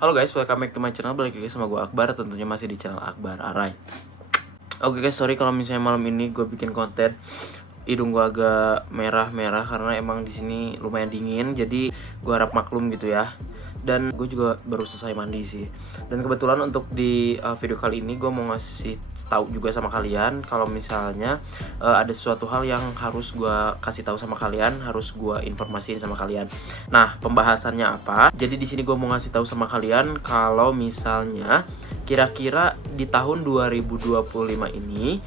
Halo guys, welcome back to my channel. Balik lagi sama gue Akbar, tentunya masih di channel Akbar Arai. Oke guys, sorry kalau misalnya malam ini gue bikin konten hidung gue agak merah-merah karena emang di sini lumayan dingin, jadi gue harap maklum gitu ya. Dan gue juga baru selesai mandi sih. Dan kebetulan untuk di video kali ini gue mau ngasih tahu juga sama kalian kalau misalnya ada sesuatu hal yang harus gue kasih tahu sama kalian, harus gue informasiin sama kalian. Nah, pembahasannya apa? Jadi di sini gue mau ngasih tahu sama kalian kalau misalnya kira-kira di tahun 2025 ini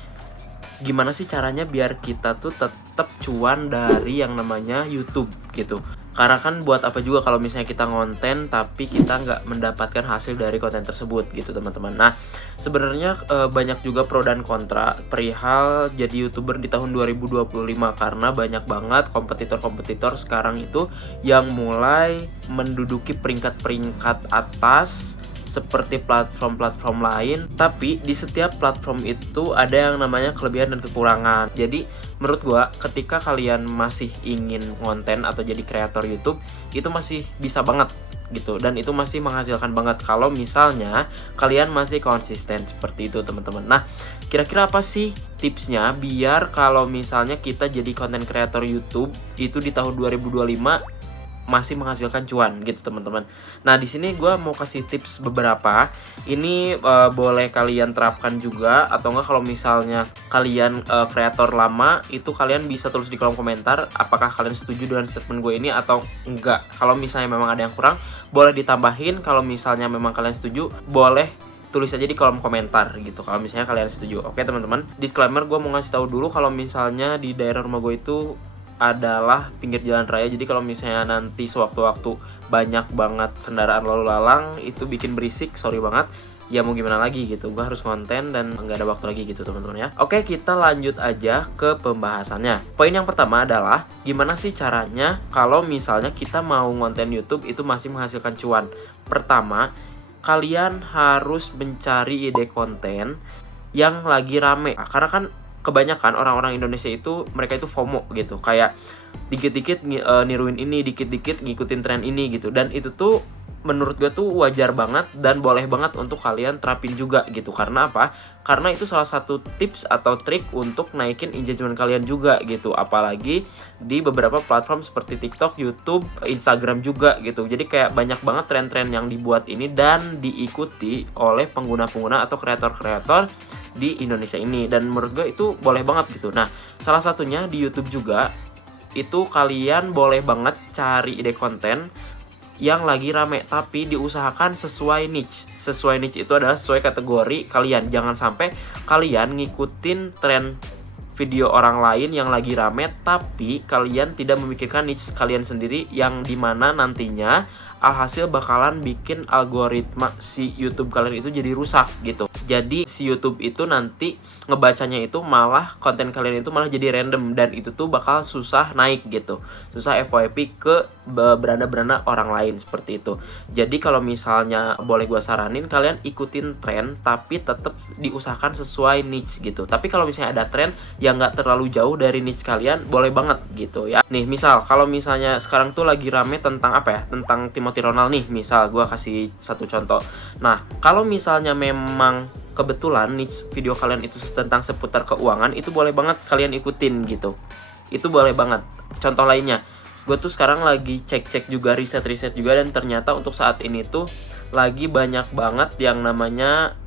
gimana sih caranya biar kita tuh tetap cuan dari yang namanya YouTube gitu. Karena kan buat apa juga kalau misalnya kita ngonten tapi kita nggak mendapatkan hasil dari konten tersebut gitu teman-teman. Nah, sebenarnya banyak juga pro dan kontra perihal jadi YouTuber di tahun 2025 karena banyak banget kompetitor-kompetitor sekarang itu yang mulai menduduki peringkat-peringkat atas seperti platform-platform lain, tapi di setiap platform itu ada yang namanya kelebihan dan kekurangan. Jadi menurut gua ketika kalian masih ingin konten atau jadi kreator YouTube itu masih bisa banget gitu, dan itu masih menghasilkan banget kalau misalnya kalian masih konsisten seperti itu teman-teman. Nah, kira-kira apa sih tipsnya biar kalau misalnya kita jadi konten kreator YouTube itu di tahun 2025 masih menghasilkan cuan gitu teman-teman. Nah, di sini gue mau kasih tips beberapa. Ini boleh kalian terapkan juga, atau enggak kalau misalnya kalian kreator lama itu kalian bisa tulis di kolom komentar apakah kalian setuju dengan statement gue ini atau enggak. Kalau misalnya memang ada yang kurang boleh ditambahin, kalau misalnya memang kalian setuju boleh tulis aja di kolom komentar gitu kalau misalnya kalian setuju. Oke teman-teman, disclaimer gue mau ngasih tahu dulu kalau misalnya di daerah rumah gue itu adalah pinggir jalan raya, jadi kalau misalnya nanti sewaktu-waktu banyak banget kendaraan lalu lalang itu bikin berisik, sorry banget ya, mau gimana lagi gitu, gue harus konten dan nggak ada waktu lagi gitu teman-teman ya. Oke, kita lanjut aja ke pembahasannya. Poin yang pertama adalah gimana sih caranya kalau misalnya kita mau konten YouTube itu masih menghasilkan cuan. Pertama, kalian harus mencari ide konten yang lagi rame, karena kan kebanyakan orang-orang Indonesia itu mereka itu FOMO gitu, kayak dikit-dikit niruin ini, dikit-dikit ngikutin tren ini gitu. Dan itu tuh menurut gue tuh wajar banget dan boleh banget untuk kalian terapin juga gitu. Karena apa? Karena itu salah satu tips atau trik untuk naikin engagement kalian juga gitu. Apalagi di beberapa platform seperti TikTok, YouTube, Instagram juga gitu. Jadi kayak banyak banget tren-tren yang dibuat ini dan diikuti oleh pengguna-pengguna atau kreator-kreator di Indonesia ini, dan menurut gue itu boleh banget gitu. Nah, salah satunya di YouTube juga itu kalian boleh banget cari ide konten yang lagi rame tapi diusahakan sesuai niche. Sesuai niche itu adalah sesuai kategori kalian. Jangan sampai kalian ngikutin tren video orang lain yang lagi rame tapi kalian tidak memikirkan niche kalian sendiri, yang dimana nantinya alhasil bakalan bikin algoritma si YouTube kalian itu jadi rusak gitu. Jadi si YouTube itu nanti ngebacanya itu malah konten kalian itu malah jadi random, dan itu tuh bakal susah naik gitu, susah FYP ke beranda-beranda orang lain seperti itu. Jadi kalau misalnya boleh gue saranin, kalian ikutin tren tapi tetap diusahakan sesuai niche gitu. Tapi kalau misalnya ada tren yang nggak terlalu jauh dari niche kalian, boleh banget gitu ya. Nih misal kalau misalnya sekarang tuh lagi rame tentang apa ya, tentang Timothy Ronald nih, misal gue kasih satu contoh. Nah, kalau misalnya memang kebetulan niche video kalian itu tentang seputar keuangan, itu boleh banget kalian ikutin gitu. Itu boleh banget. Contoh lainnya, gue tuh sekarang lagi cek-cek juga, riset-riset juga, dan ternyata untuk saat ini tuh lagi banyak banget yang namanya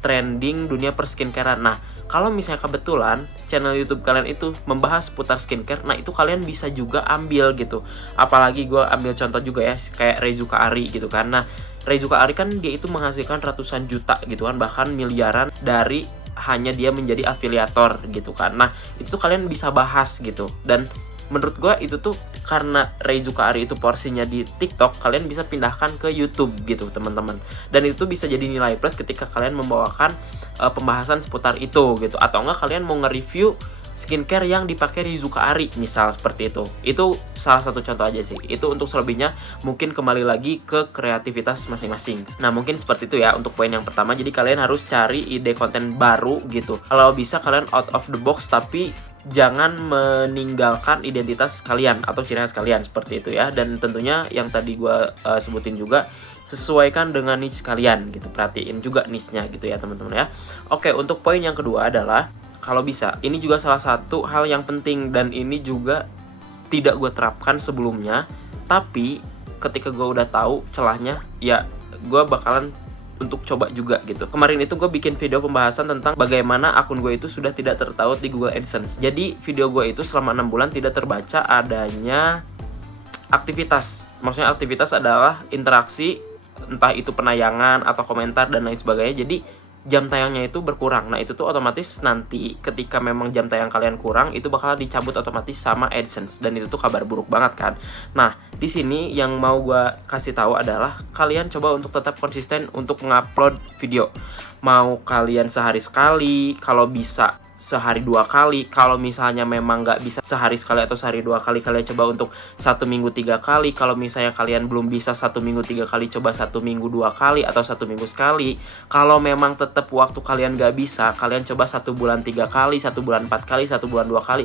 trending dunia per skincarean. Nah, kalau misalnya kebetulan channel YouTube kalian itu membahas seputar skincare, nah itu kalian bisa juga ambil gitu. Apalagi gue ambil contoh juga ya, kayak Reizuka Ari gitu kan. Nah, Reizuka Ari kan dia itu menghasilkan ratusan juta gitu kan, bahkan miliaran dari hanya dia menjadi afiliator gitu kan. Nah, itu kalian bisa bahas gitu. Dan menurut gue itu tuh karena Reizuka Ari itu porsinya di TikTok, kalian bisa pindahkan ke YouTube gitu teman-teman. Dan itu bisa jadi nilai plus ketika kalian membawakan pembahasan seputar itu gitu. Atau enggak kalian mau nge-review skincare yang dipakai Reizuka Ari misal seperti itu. Itu salah satu contoh aja sih. Itu untuk selebihnya mungkin kembali lagi ke kreativitas masing-masing. Nah, mungkin seperti itu ya untuk poin yang pertama. Jadi kalian harus cari ide konten baru gitu. Kalau bisa kalian out of the box, tapi jangan meninggalkan identitas kalian atau ciri khas kalian seperti itu ya. Dan tentunya yang tadi gue sebutin juga, sesuaikan dengan niche kalian gitu, perhatiin juga niche-nya gitu ya teman-teman ya. Oke, untuk poin yang kedua adalah kalau bisa, ini juga salah satu hal yang penting dan ini juga tidak gue terapkan sebelumnya, tapi ketika gue udah tahu celahnya, ya gue bakalan untuk coba juga gitu. Kemarin itu gue bikin video pembahasan tentang bagaimana akun gue itu sudah tidak tertaut di Google AdSense. Jadi video gue itu selama 6 bulan tidak terbaca adanya aktivitas. Maksudnya aktivitas adalah interaksi, entah itu penayangan atau komentar dan lain sebagainya. Jadi jam tayangnya itu berkurang. Nah itu tuh otomatis nanti ketika memang jam tayang kalian kurang, itu bakal dicabut otomatis sama AdSense, dan itu tuh kabar buruk banget kan. Nah di sini yang mau gue kasih tahu adalah kalian coba untuk tetap konsisten untuk mengupload video. Mau kalian sehari sekali, kalau bisa sehari 2 kali. Kalau misalnya memang nggak bisa sehari sekali atau sehari 2 kali, kalian coba untuk 1 minggu 3 kali. Kalau misalnya kalian belum bisa 1 minggu 3 kali, coba 1 minggu 2 kali atau 1 minggu sekali. Kalau memang tetap waktu kalian nggak bisa, kalian coba 1 bulan 3 kali, 1 bulan 4 kali, 1 bulan 2 kali.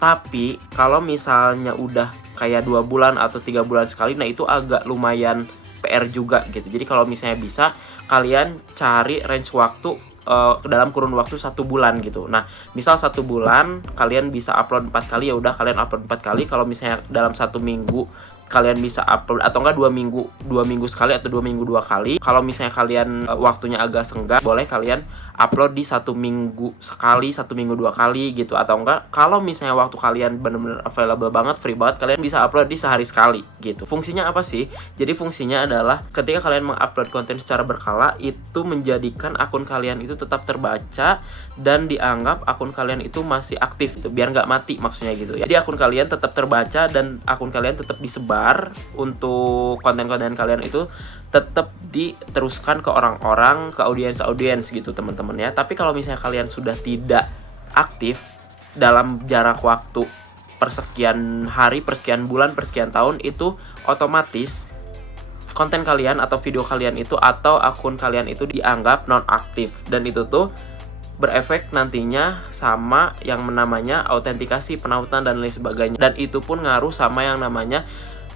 Tapi kalau misalnya udah kayak 2 bulan atau 3 bulan sekali, nah itu agak lumayan PR juga gitu. Jadi kalau misalnya bisa, kalian cari range waktu dalam kurun waktu 1 bulan gitu. Nah, misal 1 bulan kalian bisa upload 4 kali, ya udah kalian upload 4 kali. Kalau misalnya dalam 1 minggu kalian bisa upload, atau enggak 2 minggu sekali atau 2 minggu 2 kali. Kalau misalnya kalian waktunya agak senggang, boleh kalian upload di 1 minggu sekali, 1 minggu 2 kali gitu. Atau enggak, kalau misalnya waktu kalian bener-bener available banget, free banget, kalian bisa upload di sehari sekali gitu. Fungsinya apa sih? Jadi fungsinya adalah ketika kalian mengupload konten secara berkala, itu menjadikan akun kalian itu tetap terbaca dan dianggap akun kalian itu masih aktif gitu, biar nggak mati maksudnya gitu ya. Jadi akun kalian tetap terbaca dan akun kalian tetap disebar untuk konten-konten kalian itu tetap diteruskan ke orang-orang, ke audiens gitu teman-teman ya. Tapi kalau misalnya kalian sudah tidak aktif dalam jarak waktu persekian hari, persekian bulan, persekian tahun, itu otomatis konten kalian atau video kalian itu atau akun kalian itu dianggap non-aktif, dan itu tuh berefek nantinya sama yang namanya autentikasi, penautan dan lain sebagainya, dan itu pun ngaruh sama yang namanya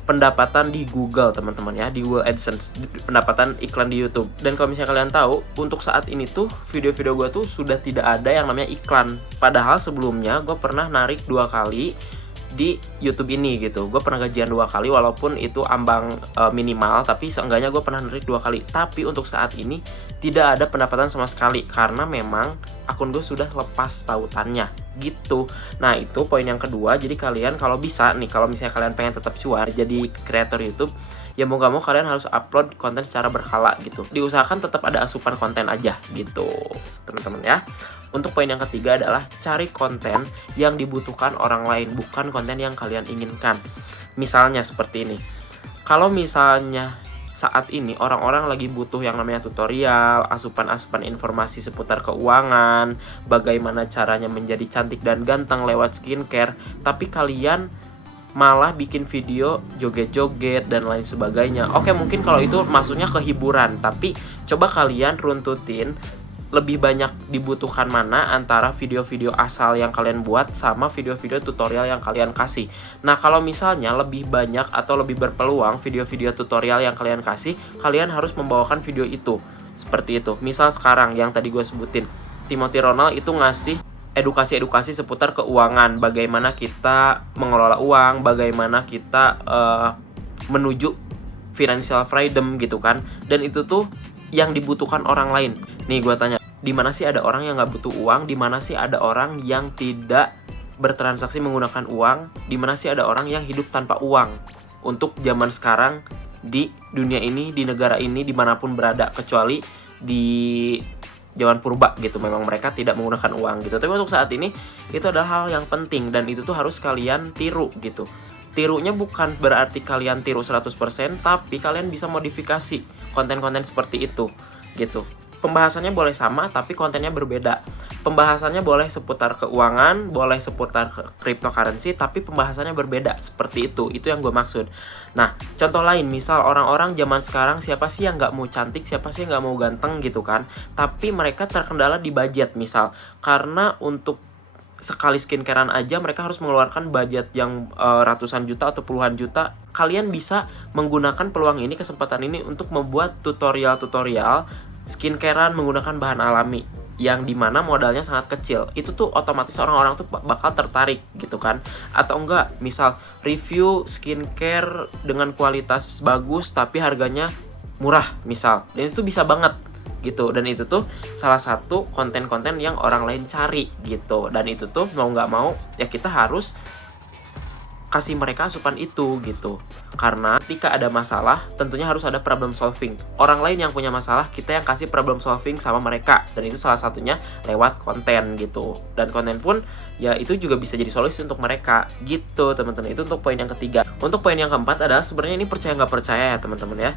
pendapatan di Google teman-teman ya, di Google AdSense, pendapatan iklan di YouTube. Dan kalau misalnya kalian tahu, untuk saat ini tuh video-video gue tuh sudah tidak ada yang namanya iklan. Padahal sebelumnya gue pernah narik 2 kali di YouTube ini gitu. Gue pernah gajian 2 kali, walaupun itu ambang minimal, tapi seenggaknya gue pernah narik 2 kali. Tapi untuk saat ini tidak ada pendapatan sama sekali, karena memang akun gue sudah lepas tautannya gitu. Nah itu poin yang kedua. Jadi kalian kalau bisa nih, kalau misalnya kalian pengen tetap cuan jadi kreator YouTube, ya mau gak mau kalian harus upload konten secara berkala gitu. Diusahakan tetap ada asupan konten aja gitu teman-teman ya. Untuk poin yang ketiga adalah cari konten yang dibutuhkan orang lain, bukan konten yang kalian inginkan. Misalnya seperti ini, kalau misalnya saat ini orang-orang lagi butuh yang namanya tutorial, asupan-asupan informasi seputar keuangan, bagaimana caranya menjadi cantik dan ganteng lewat skincare, tapi kalian malah bikin video joget-joget dan lain sebagainya. Oke, mungkin kalau itu maksudnya ke hiburan, tapi coba kalian runtutin lebih banyak dibutuhkan mana antara video-video asal yang kalian buat sama video-video tutorial yang kalian kasih. Nah kalau misalnya lebih banyak atau lebih berpeluang video-video tutorial yang kalian kasih, kalian harus membawakan video itu seperti itu. Misal sekarang yang tadi gue sebutin, Timothy Ronald itu ngasih edukasi-edukasi seputar keuangan, bagaimana kita mengelola uang, bagaimana kita menuju financial freedom gitu kan. Dan itu tuh yang dibutuhkan orang lain. Nih gue tanya, di mana sih ada orang yang nggak butuh uang? Di mana sih ada orang yang tidak bertransaksi menggunakan uang? Di mana sih ada orang yang hidup tanpa uang? Untuk zaman sekarang, di dunia ini, di negara ini, dimanapun berada, kecuali di zaman purba gitu, memang mereka tidak menggunakan uang gitu. Tapi untuk saat ini, itu adalah hal yang penting, dan itu tuh harus kalian tiru gitu. Tirunya bukan berarti kalian tiru 100%, tapi kalian bisa modifikasi konten-konten seperti itu gitu. Pembahasannya boleh sama, tapi kontennya berbeda. Pembahasannya boleh seputar keuangan, boleh seputar cryptocurrency, tapi pembahasannya berbeda. Seperti itu yang gue maksud. Nah, contoh lain, misal orang-orang zaman sekarang, siapa sih yang nggak mau cantik, siapa sih yang nggak mau ganteng gitu kan. Tapi mereka terkendala di budget misal. Karena untuk sekali skincarean aja mereka harus mengeluarkan budget yang ratusan juta atau puluhan juta. Kalian bisa menggunakan peluang ini, kesempatan ini untuk membuat tutorial-tutorial skincarean menggunakan bahan alami yang dimana modalnya sangat kecil. Itu tuh otomatis orang-orang tuh bakal tertarik gitu kan. Atau enggak, misal review skincare dengan kualitas bagus tapi harganya murah misal, dan itu bisa banget gitu. Dan itu tuh salah satu konten-konten yang orang lain cari gitu. Dan itu tuh mau nggak mau ya kita harus kasih mereka asupan itu gitu. Karena ketika ada masalah tentunya harus ada problem solving. Orang lain yang punya masalah, kita yang kasih problem solving sama mereka. Dan itu salah satunya lewat konten gitu. Dan konten pun ya itu juga bisa jadi solusi untuk mereka gitu teman-teman. Itu untuk poin yang ketiga. Untuk poin yang keempat adalah sebenarnya ini percaya nggak percaya ya teman-teman ya.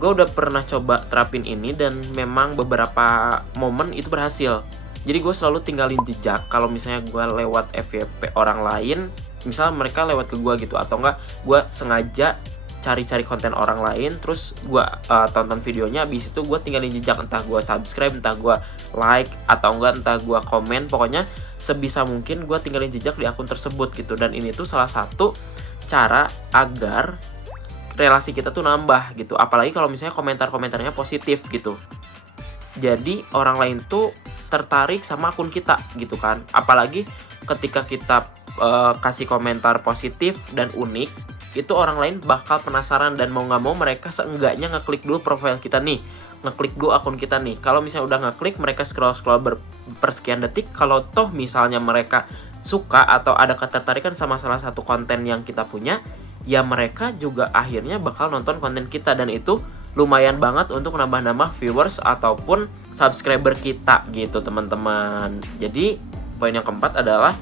Gue udah pernah coba terapin ini dan memang beberapa momen itu berhasil. Jadi gue selalu tinggalin jejak kalau misalnya gue lewat FYP orang lain, misal mereka lewat ke gue gitu, atau enggak gue sengaja cari-cari konten orang lain, terus gue tonton videonya, habis itu gue tinggalin jejak, entah gue subscribe, entah gue like, atau enggak entah gue komen, pokoknya sebisa mungkin gue tinggalin jejak di akun tersebut gitu. Dan ini tuh salah satu cara agar relasi kita tuh nambah gitu, apalagi kalau misalnya komentar-komentarnya positif gitu. Jadi orang lain tuh tertarik sama akun kita gitu kan, apalagi ketika kita kasih komentar positif dan unik, itu orang lain bakal penasaran dan mau nggak mau mereka seenggaknya ngeklik dulu profil kita nih, ngeklik dulu akun kita nih. Kalau misalnya udah ngeklik, mereka scroll persekian detik, kalau toh misalnya mereka suka atau ada ketertarikan sama salah satu konten yang kita punya, ya mereka juga akhirnya bakal nonton konten kita. Dan itu lumayan banget untuk nambah-nambah viewers ataupun subscriber kita gitu teman-teman. Jadi poin yang keempat adalah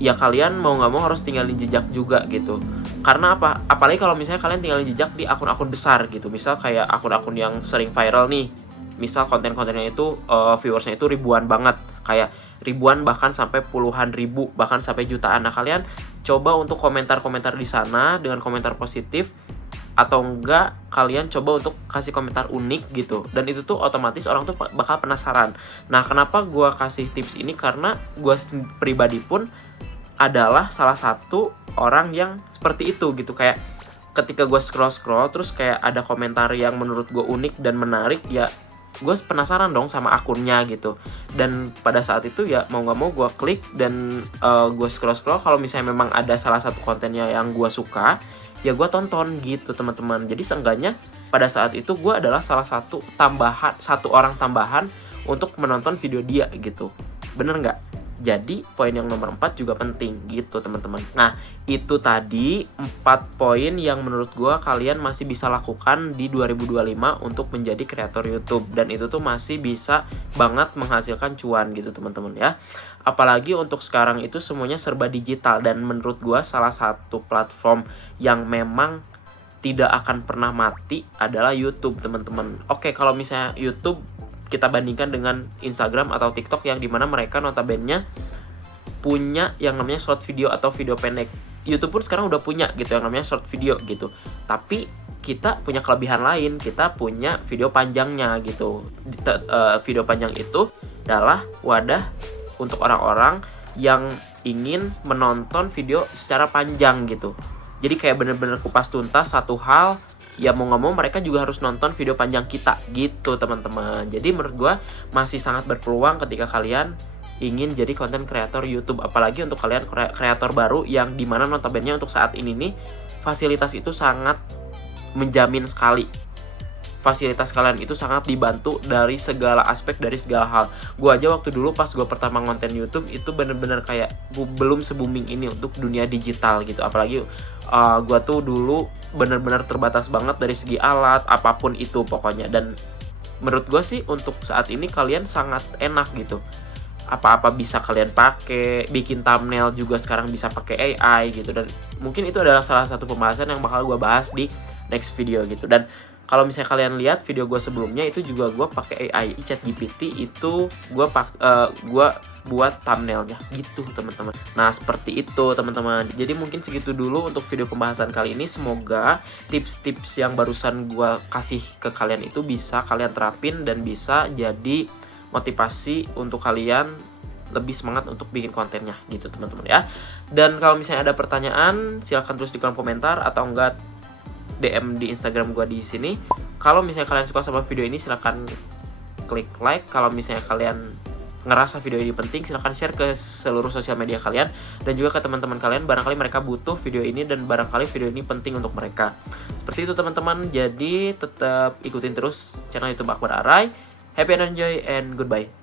ya kalian mau nggak mau harus tinggalin jejak juga gitu. Karena apa? Apalagi kalau misalnya kalian tinggalin jejak di akun-akun besar gitu. Misal kayak akun-akun yang sering viral nih. Misal konten-kontennya itu viewersnya itu ribuan banget. Kayak ribuan, bahkan sampai puluhan ribu, bahkan sampai jutaan. Nah kalian coba untuk komentar-komentar di sana dengan komentar positif. Atau enggak kalian coba untuk kasih komentar unik gitu. Dan itu tuh otomatis orang tuh bakal penasaran. Nah kenapa gue kasih tips ini? Karena gue pribadi pun adalah salah satu orang yang seperti itu gitu. Kayak ketika gue scroll terus kayak ada komentar yang menurut gue unik dan menarik, ya gue penasaran dong sama akunnya gitu. Dan pada saat itu ya mau gak mau gue klik dan gue scroll. Kalau misalnya memang ada salah satu kontennya yang gue suka, ya gue tonton gitu teman-teman. Jadi seenggaknya pada saat itu gue adalah salah satu orang tambahan untuk menonton video dia gitu. Bener nggak? Jadi poin yang nomor 4 juga penting gitu teman-teman. Nah itu tadi 4 poin yang menurut gue kalian masih bisa lakukan di 2025 untuk menjadi kreator YouTube. Dan itu tuh masih bisa banget menghasilkan cuan gitu teman-teman ya. Apalagi untuk sekarang itu semuanya serba digital. Dan menurut gue salah satu platform yang memang tidak akan pernah mati adalah YouTube teman-teman. Oke, kalau misalnya YouTube kita bandingkan dengan Instagram atau TikTok yang dimana mereka notabene punya yang namanya short video atau video pendek. YouTube pun sekarang udah punya gitu yang namanya short video gitu. Tapi kita punya kelebihan lain, kita punya video panjangnya gitu. Video panjang itu adalah wadah untuk orang-orang yang ingin menonton video secara panjang gitu. Jadi kayak bener-bener kupas tuntas satu hal, ya mau nggak mau mereka juga harus nonton video panjang kita gitu teman-teman. Jadi menurut gue masih sangat berpeluang ketika kalian ingin jadi konten kreator YouTube. Apalagi untuk kalian kreator baru yang dimana notabene untuk saat ini nih fasilitas itu sangat menjamin sekali. Fasilitas kalian itu sangat dibantu dari segala aspek, dari segala hal. Gue aja waktu dulu pas gue pertama ngonten YouTube itu bener-bener kayak belum se-booming ini untuk dunia digital gitu. Apalagi gue tuh dulu bener-bener terbatas banget dari segi alat apapun itu pokoknya. Dan menurut gue sih untuk saat ini kalian sangat enak gitu. Apa-apa bisa kalian pakai, bikin thumbnail juga sekarang bisa pakai AI gitu. Dan mungkin itu adalah salah satu pembahasan yang bakal gue bahas di next video gitu. Dan kalau misalnya kalian lihat video gue sebelumnya itu juga gue pakai AI ChatGPT, itu gue buat thumbnailnya gitu teman-teman. Nah seperti itu teman-teman. Jadi mungkin segitu dulu untuk video pembahasan kali ini. Semoga tips-tips yang barusan gue kasih ke kalian itu bisa kalian terapin dan bisa jadi motivasi untuk kalian lebih semangat untuk bikin kontennya gitu teman-teman ya. Dan kalau misalnya ada pertanyaan silahkan tulis di kolom komentar atau enggak DM di Instagram gue di sini. Kalau misalnya kalian suka sama video ini silahkan klik like. Kalau misalnya kalian ngerasa video ini penting silahkan share ke seluruh sosial media kalian dan juga ke teman-teman kalian, barangkali mereka butuh video ini dan barangkali video ini penting untuk mereka. Seperti itu teman-teman, jadi tetap ikutin terus channel YouTube Akbar Arai. Happy and enjoy and goodbye.